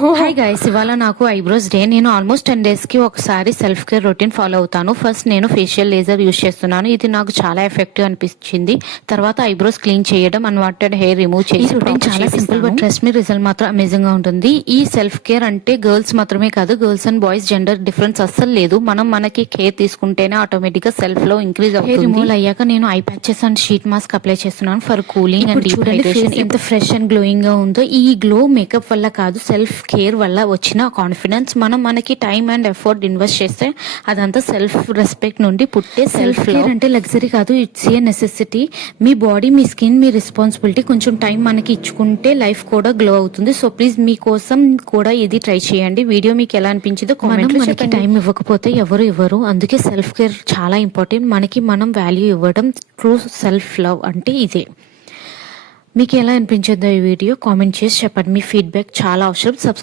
Hi guys, ఇవాళ నాకు eyebrows day. నేను ఆల్మోస్ట్ 10 days కి ఒకసారి సెల్ఫ్ కేర్ రొటీన్ ఫాలో అవుతాను. ఫస్ట్ నేను ఫేషియల్ లేజర్ యూజ్ చేస్తున్నాను. ఇది నాకు చాలా ఎఫెక్టివ్ అనిపించింది. తర్వాత ఐబ్రోస్ క్లీన్ చేయడం, అన్వాంటెడ్ హెయిర్ రిమూవ్ చేసి రొటీన్ చాలా simple but trust me result మాత్రం అమేజింగ్ గా ఉంటుంది. ఈ సెల్ఫ్ కేర్ అంటే గర్ల్స్ మాత్రమే కాదు, girls and boys gender difference అస్సలు లేదు. మనం మనకి కేర్ తీసుకుంటేనే ఆటోమేటిక్ గా సెల్ఫ్ లో ఇంక్రీజ్ అవుతుంది. రిమూవ్ అయ్యాక నేను I patches and sheet mask apply చేస్తున్నాను ఫర్ కూలింగ్ అండ్ డీహైడ్రేషన్. ఎంత ఫ్రెష్ అండ్ గ్లోయింగ్ గా ఉందో. ఈ గ్లో మేకప్ వల్ల కాదు, సెల్ఫ్ కేర్ వల్ల వచ్చిన కాన్ఫిడెన్స్. మనం మనకి టైం అండ్ ఎఫర్ట్ ఇన్వెస్ట్ చేస్తే అదంతా సెల్ఫ్ రెస్పెక్ట్ నుండి పుట్టే. సెల్ఫ్ కేర్ అంటే లగ్జరీ కాదు, it's a necessity. Me body, me skin, me responsibility. కొంచెం టైం మనకి ఇచ్చుకుంటే లైఫ్ కూడా గ్లో అవుతుంది. సో ప్లీజ్ మీకోసం కూడా ఇది ట్రై చేయండి. వీడియో మీకు ఎలా అనిపించిందో కామెంట్ లో చెప్పండి. టైం ఇవ్వకపోతే ఎవరు ఇవ్వరు, అందుకే సెల్ఫ్ కేర్ చాలా ఇంపార్టెంట్. మనకి మనం వాల్యూ ఇవ్వడం ట్రూ సెల్ఫ్ లవ్ అంటే ఇదే. మీకు ఎలా అనిపించిందో ఈ వీడియో కామెంట్ చేసి చెప్పండి. మీ ఫీడ్బ్యాక్ చాలా అవసరం. సబ్స్క్రైబ్